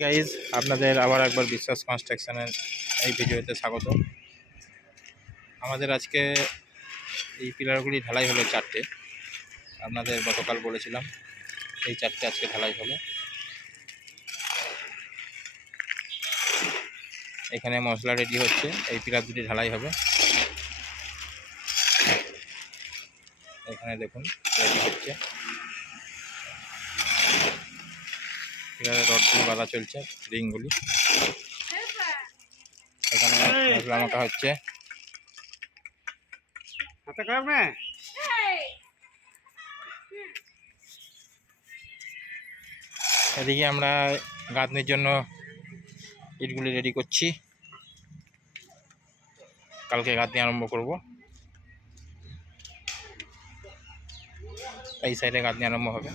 Guys আপনাদের আবার একবার বিশ্বাস কনস্ট্রাকশনের এই ভিডিওতে স্বাগত। আমাদের আজকে এই পিলারগুলি ঢালাই হলো চারটে, আপনাদের গতকাল বলেছিলাম এই চারটে আজকে ঢালাই হলো। এখানে মশলা রেডি হচ্ছে, এই পিলার দুটি ঢালাই হবে। এখানে দেখুন রেডি হচ্ছে, পিলারের রডগুলি বাঁধা চলছে, রিংগুলি। এখানে মশলা মাখা হচ্ছে। এদিকে আমরা গাঁথনির জন্য ইটগুলি রেডি করছি, কালকে গাঁথনি আরম্ভ করব। এই সাইডে গাঁথনি আরম্ভ হবে।